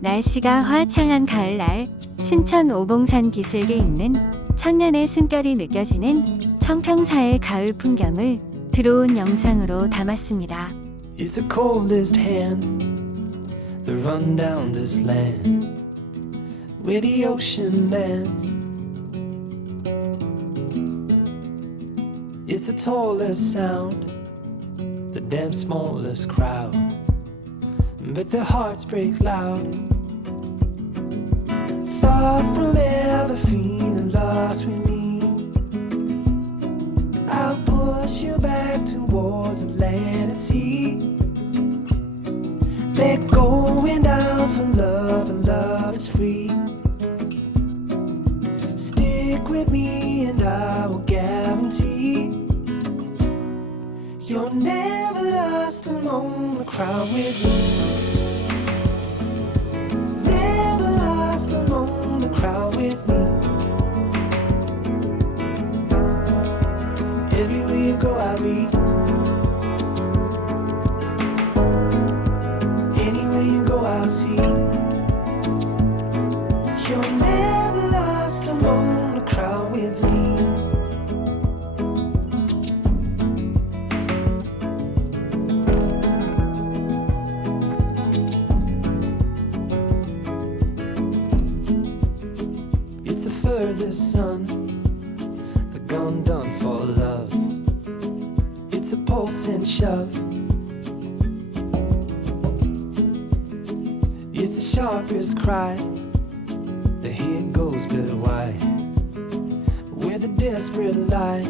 날씨가 화창한 가을날 춘천 오봉산 기슭에 있는 천년의 숨결이 느껴지는 청평사의 가을 풍경을 들어온 영상으로 담았습니다. It's the coldest hand that run down this land where the ocean lands. It's the tallest sound, the damn smallest crowd, but their hearts break loud. Far from ever feeling lost with me, I'll push you back towards the land and sea. They're going down for love, and love is free. Stick with me and I will guarantee you're never lost among the crowd with me. Never lost among the crowd with me. Everywhere you go I'll be. Anywhere you go I'll see. You're never lost among the crowd with me. It's the furthest sun, the gone done for love. It's a pulse and shove. It's the sharpest cry. The here goes, but why? Where the desperate lie.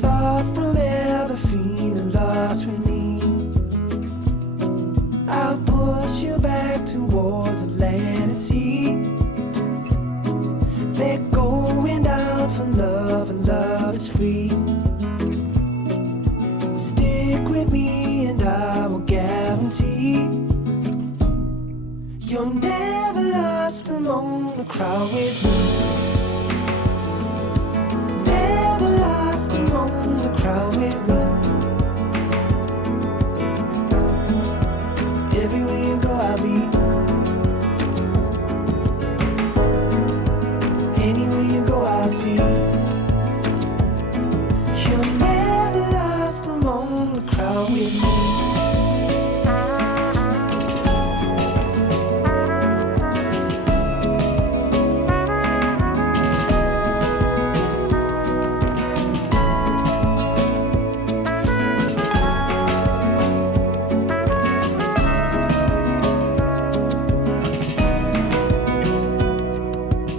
Far from ever feeling lost with me, I'll push you back towards the land and sea. They're going down for love, and love is free. Stick with me and I will guarantee you're never lost among the crowd with me. Never lost among the crowd with me. Everywhere you go I'll be. Anywhere you go I'll see. You're never lost among the crowd with me.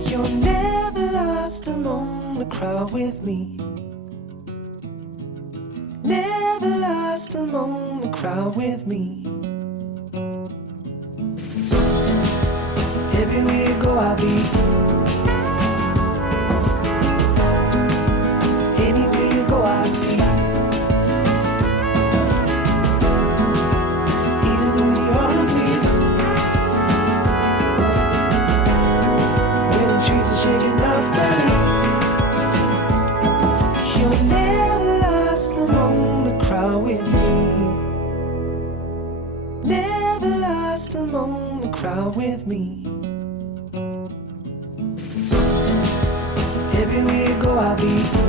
You're never lost among the crowd with me. Never lost among the crowd with me. Everywhere you go I'll be. Anywhere you go I'll see. Even in the autumn breeze, where the trees are shaking off their leaves. You're never lost among the crowd with me. Never lost among the crowd with me. Everywhere you go I'll be.